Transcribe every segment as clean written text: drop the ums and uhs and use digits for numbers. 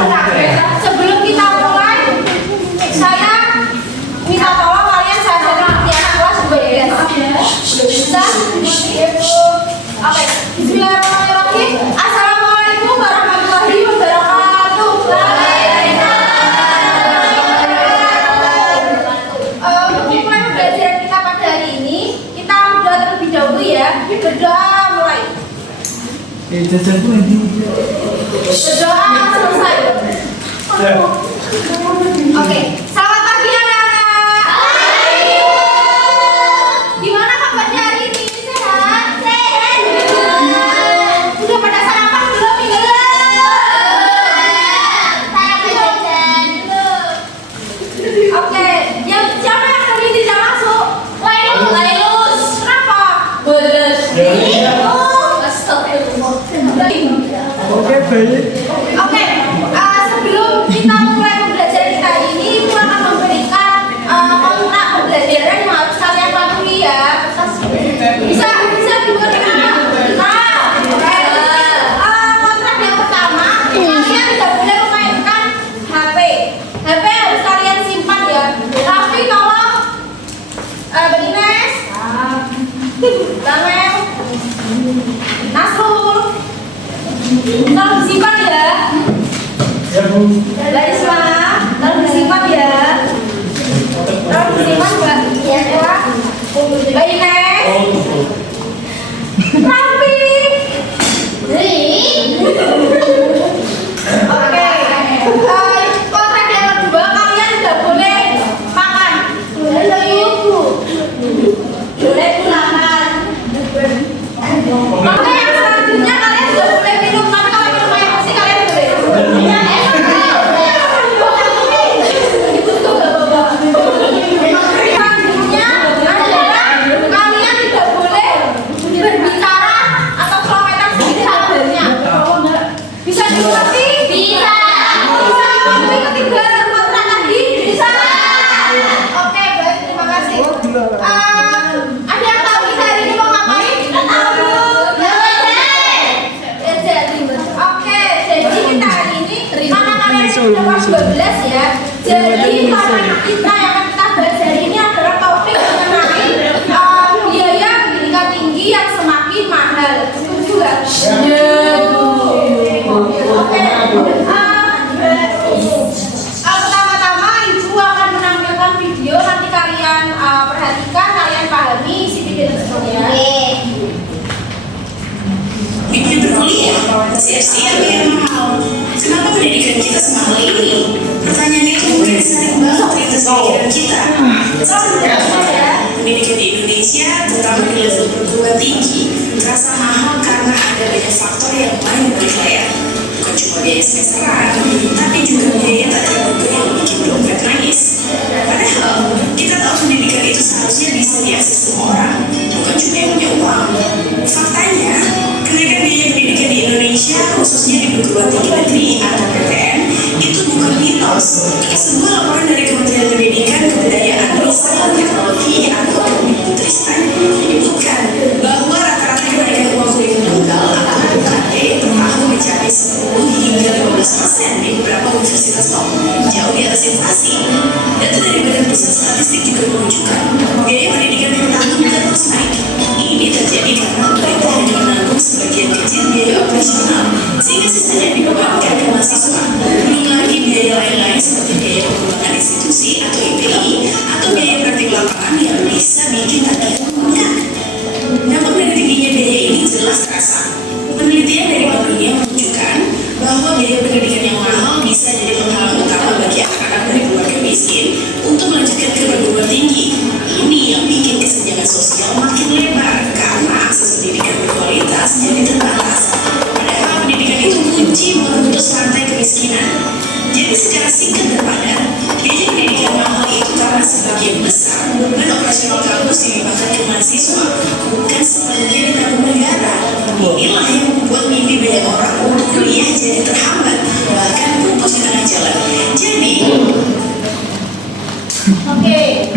Sebelum kita mulai, saya minta tolong kalian sadar di anak kelas beres. Bisa? Oke. Bismillahirrahmanirrahim. Assalamualaikum warahmatullahi wabarakatuh. Untuk mulai pembelajaran kita pada hari ini, kita berdoa terlebih dahulu ya. Berdoa mulai. Berdoa selesai. Oke, selamat pagi anak-anak. Gimana kabarnya hari ini? Sehat? Sehat. Udah pada sarapan belum nih? Oke, siapa yang tadi tidak masuk? Lailus. Kenapa? Bolos. Oke, baik. Oke, sebelum kita mulai pembelajaran kita hari ini, aku akan memberikan kontrak pembelajaran yang harus kalian patuhi ya. Bisa diberikan kontrak yang pertama, kalian tidak boleh memainkan HP. HP harus kalian simpan ya. Raffi tolong, Berines, Lamel, Nasrul, tolong disimpan ya. Ya, Bu. Larisma, tolong disimpan ya. Tolong disimpan Mbak. Ya, Mbak Ines. Raffi. Oke. Kontrak yang kedua, kalian tidak boleh makan. Boleh pulangan. Oke, yang selanjutnya kalian tidak boleh minum. Tapi kalau minum air bersih kalian boleh. Ibu tuh gak apa-apa. Selanjutnya adalah kalian tidak boleh berbicara atau selometan sedikit kabarnya. Bisa dimengerti? Bisa. Tapi ketiga kontrak tadi bisa. Oke, baik, terima kasih. Ada yang tahu kita hari ini mau ngapain? Tidak tahu. Oke, jadi kita hari ini karena kalian sudah kelas 12 ya. Jadi topik kita yang akan kita bahas hari ini adalah topik mengenai biaya pendidikan tinggi yang semakin mahal. Setuju nggak? Oke. Pertama-tama Ibu akan menampilkan video, nanti kalian perhatikan, kalian pahami isi video tersebutnya. Bikin berkuliah, siap-siap ya mahal. Kenapa pendidikan kita semahal ini? Pertanyaan itu mungkin sering banget terlintas pikiran kita. Pendidikan di Indonesia, terutama di level perguruan tinggi, terasa mahal karena ada banyak faktor yang main berlayar. Bukan cuma biaya semesteran, tapi juga biaya tak tertentu yang bikin dompet nangis. Padahal kita tahu pendidikan itu seharusnya bisa diakses semua orang, bukan cuma yang punya uang. Faktanya, kenaikan biaya pendidikan di Indonesia, khususnya di perguruan tinggi negeri atau PTN, itu bukan mitos. Sebuah laporan dari Kementerian Pendidikan, Kebudayaan, Riset dan Teknologi atau Kemendikbudristek menyebutkan bahwa rata-rata kenaikan uang kuliah tunggal atau UKT per tahun mencapai 10 hingga 15% di beberapa universitas top, jauh di atas inflasi. Data dari Badan Pusat Statistik juga menunjukkan biaya pendidikan per tahun terus naik. Ini terjadi karena pemerintah hanya menanggung sebagian kecil biaya operasional, sehingga sisanya dibebankan ke mahasiswa. Belum lagi biaya lain-lain seperti biaya pengembangan institusi atau IPI atau biaya praktik lapangan yang bisa bikin tagihan membengkak. Dampak dari tingginya biaya ini jelas terasa. Penelitian dari Bank Dunia menunjukkan bahwa biaya pendidikan yang mahal bisa jadi penghalang utama bagi anak-anak dari keluarga miskin untuk melanjutkan ke perguruan tinggi. Ini yang bikin kesenjangan sosial makin lebar karena akses pendidikan berkualitas jadi terbatas. Padahal pendidikan itu kunci memutus rantai kemiskinan. Jadi secara singkat dan padat, biaya pendidikan mahal itu karena sebagian besar beban operasional kampus dilimpahkan ke mahasiswa, bukan sepenuhnya ditanggung negara. Inilah yang membuat mimpi banyak orang untuk kuliah jadi terhambat, bahkan pupus di tengah jalan. Jadi, Oke,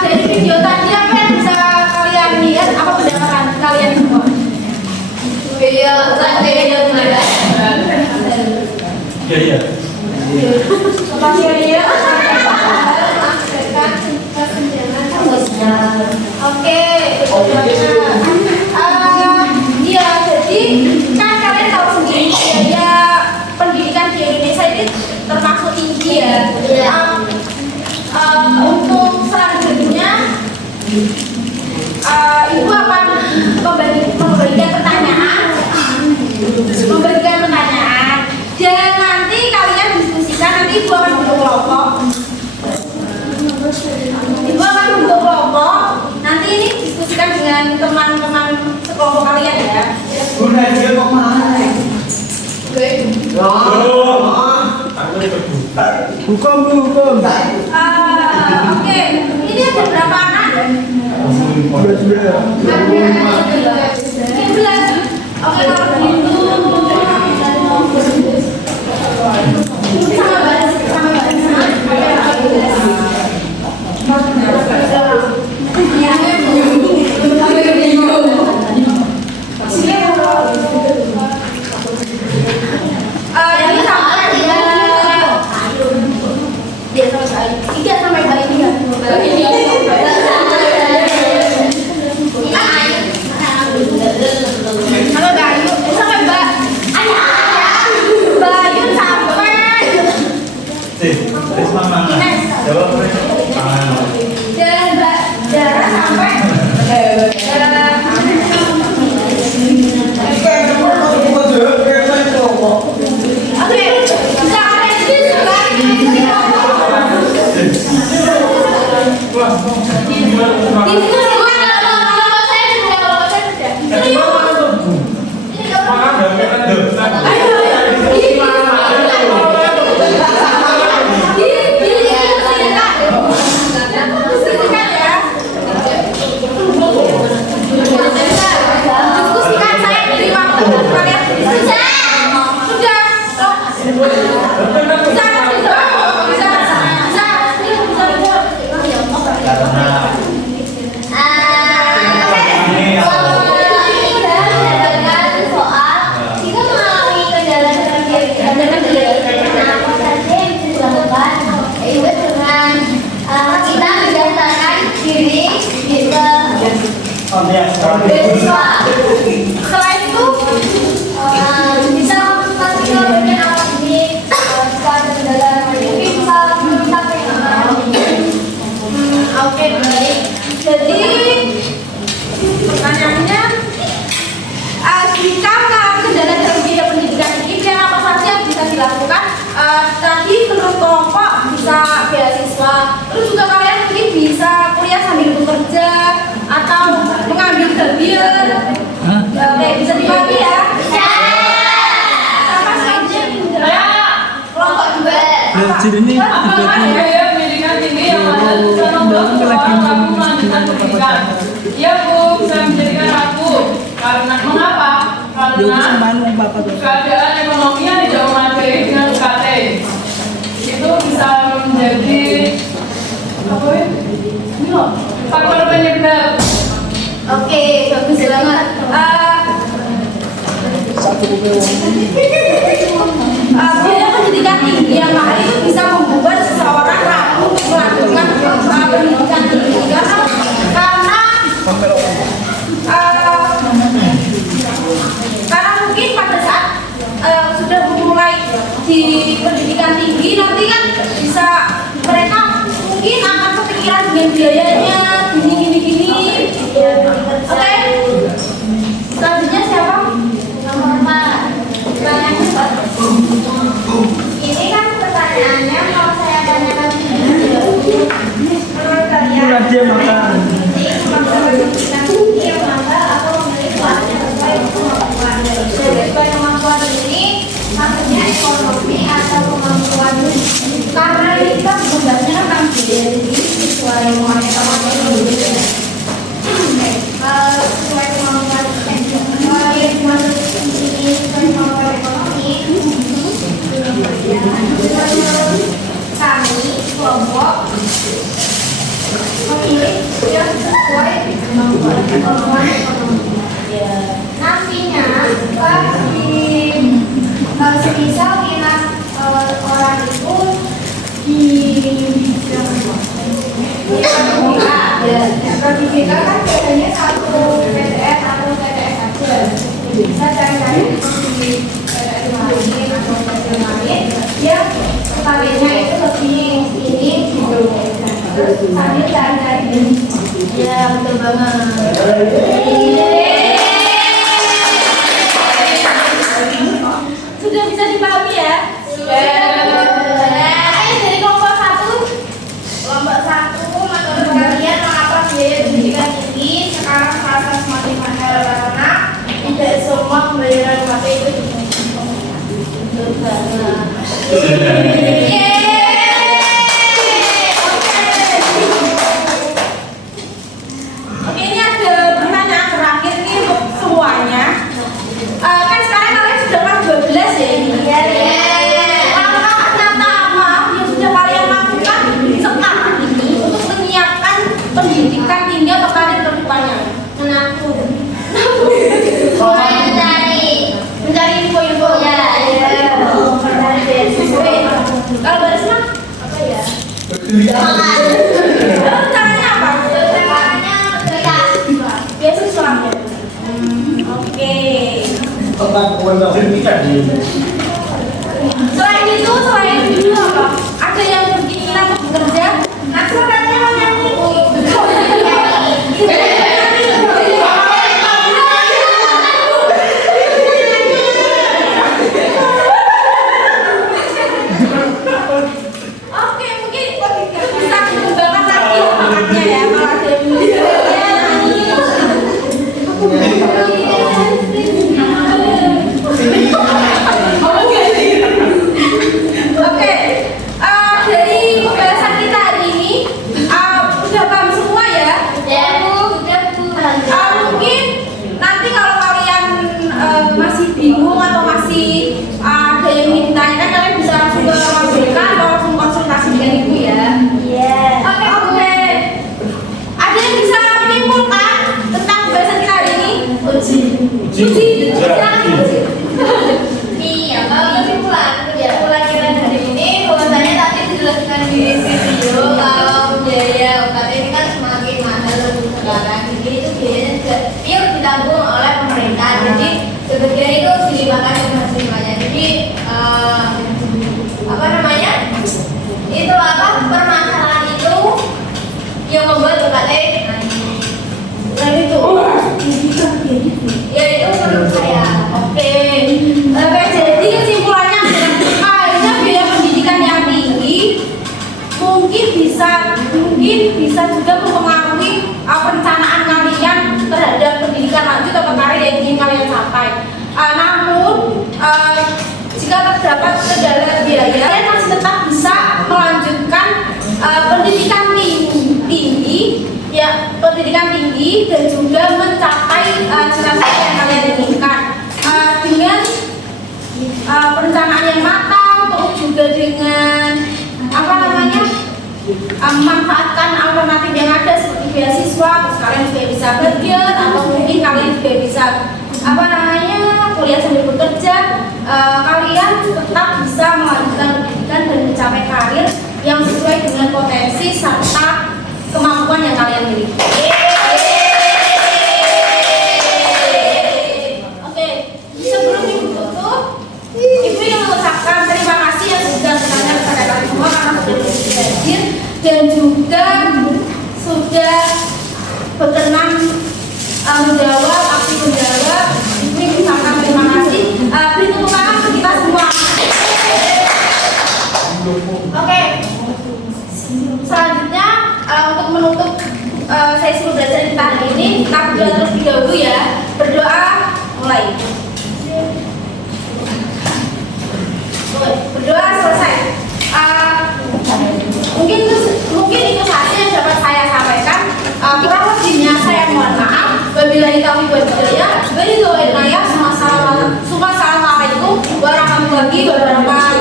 dari video tadi apa yang bisa kalian lihat? Apa pendapat kalian semua? Video tadi Iya. Oke, iya, jadi kan kalian tahu sendiri biaya pendidikan di Indonesia ini termasuk tinggi ya. Untuk selanjutnya, ibu akan memberikan pertanyaan, dan nanti kalian diskusikan. Nanti ibu akan bentuk kelompok. Nanti ini diskusikan dengan teman-teman sekelompok kalian ya. Bunda dia kok mana? Hukum. Oke, ini ada berapa anak? 12. 11. Oke, kalau begitu selain itu bisa mengatakan apa ini oke, baik. Jadi pertanyaannya, jika kendala dalam biaya pendidikan ini apa saja yang bisa dilakukan? Tadi menurut kelompok bisa beasiswa, terus juga kalian mungkin bisa kuliah sambil bekerja atau mengambil gapir. Oke, bisa dibagi ya. Sama saja. Kelompok juga. Ini pendidikan tinggi yang ada di sana untuk kamu melanjutkan pendidikan. Iya Bu, bisa menjadikan aku. Karena mengapa? Karena keadaan ekonomi yang tidak memadai dengan UKT itu bisa menjadi apa ya? Ini loh, faktor penyebab. Oke, bagus banget. Biaya pendidikan tinggi yang mahal itu bisa membuat seseorang ragu untuk melanjutkan pendidikan tinggi karena mungkin pada saat sudah memulai di pendidikan tinggi nanti kan bisa mereka mungkin akan kepikiran dengan biayanya gini. Oke. Selanjutnya siapa? Nomor 4. Pertanyaannya Pak. Ini kan pertanyaannya kalau saya tanyakan menurut kalian dia makan. pendidikan tinggi yang mahal atau memilih kelasnya sesuai kemampuan? Sesuai kemampuan ini maksudnya ekonomi atau kemampuan, karena ini kita membahasnya tentang biaya, jadi sesuai kemampuan ini. Sesuai kemampuan ekonomi, kami kelompok memilih yang sesuai kemampuan ekonomi. Nantinya semisal minat dia targetnya itu lebih ini gitu. Terus sambil cari-cari ini. Ya betul banget. Sudah bisa dipahami ya? Dari kelompok 1 menurut kalian mengapa biaya pendidikan tinggi sekarang merasa semakin mahal karena tidak semua pembayaran UKT itu betul banget. Oke, ini ada pertanyaan terakhir nih untuk semuanya. Kan sekarang kalian sudah kelas 12 ya ini. Langkah pertama yang sudah kalian lakukan sekarang ini untuk menyiapkan pendidikan tinggi atau karir ke depannya. Menabung. Mencari info-info. Mencari beasiswa. Kalau beasiswa apa ya? Caranya apa? Caranya beasiswa. Oke. Selain itu apa? Ada yang berkeinginan untuk bekerja? Nah, katanya mau nyanyi. Oke, mungkin bisa dikembangkan lagi semangatnya ya kalau ada yang nyanyi. Oke, dari pembahasan kita hari ini udah paham semua ya? Ya, Bu. Mungkin nanti kalau kalian masih bingung atau masih ada yang ingin ditanyakan, kalian bisa langsung ke Mas BK atau langsung konsultasi dengan Ibu ya? Iya. Oke. Ada yang bisa menyimpulkan tentang pembahasan kita hari ini? Uji. Silakan Uji. Iya, kalau kesimpulan kita hari ini bahwasanya tadi dijelaskan di video kalau biaya UKT ini kan semakin mahal sekarang, jadi itu biayanya juga pure ditanggung oleh pemerintah, jadi sebagian itu dilimpahkan ke mahasiswanya. Jadi itu permasalahan itu yang membuat UKT dan itu ya itu menurut saya. Oke, jadi kesimpulannya akhirnya biaya pendidikan yang tinggi mungkin bisa juga mempengaruhi perencanaan kalian terhadap pendidikan lanjut atau karir yang ingin kalian capai. Namun jika terdapat kendala biaya, kalian masih tetap bisa melanjutkan pendidikan tinggi dan juga mencapai cita-cita yang kalian inginkan dengan perencanaan yang matang, terus juga dengan memanfaatkan alternatif yang ada seperti beasiswa. Terus kalian juga bisa kerja atau mungkin kalian juga bisa kuliah sambil bekerja. Kalian tetap bisa melanjutkan pendidikan dan mencapai karir yang sesuai dengan potensi serta kemampuan yang kalian miliki. Oke, sebelum Ibu tutup, Ibu yang mengucapkan terima kasih yang sudah bertanya kepada kalian semua karena sudah hadir dan juga sudah berkenan menjawab, aktif menjawab. Ibu mengucapkan terima kasih. Beri tepuk tangan untuk kita semua. Oke, selanjutnya untuk menutup sesi belajar kita hari ini, kita berdoa terlebih dahulu ya. Berdoa, mulai. Berdoa selesai. Mungkin itu saja yang dapat saya sampaikan. Kurang lebihnya saya mohon maaf. Wabillahi taufiq wal hidayah. Assalamualaikum warahmatullahi wabarakatuh.